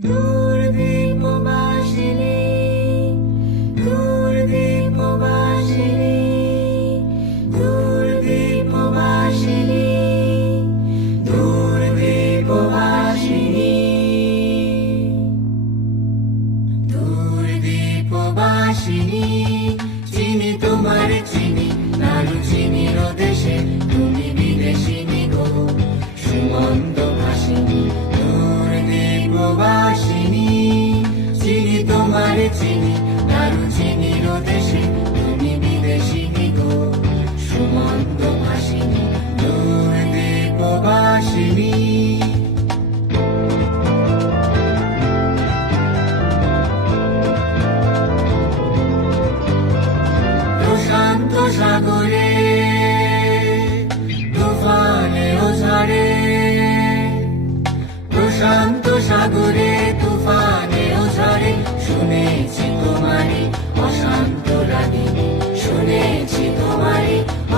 দুর্দীপবাসিনী দুর্দীপবাসিনী দুর্দীপবাসিনী দুর্দীপবাসিনী দুর্দীপবাসিনী тіні на руці.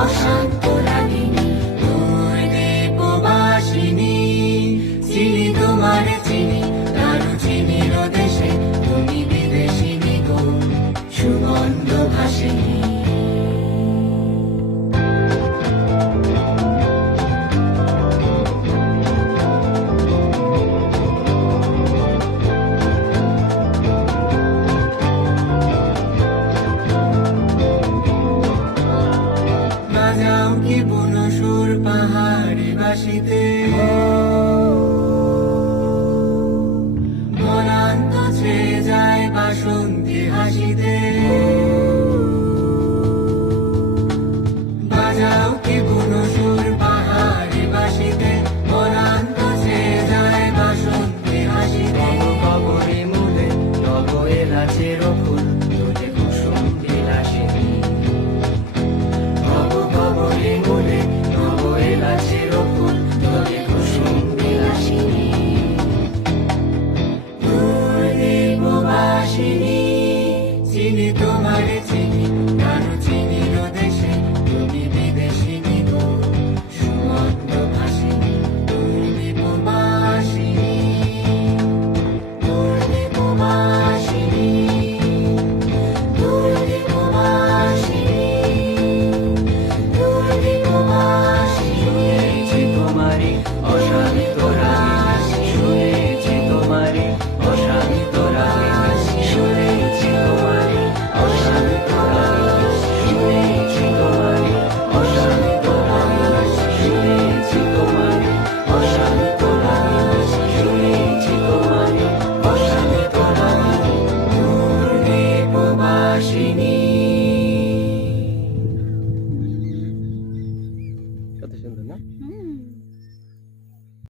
我想。need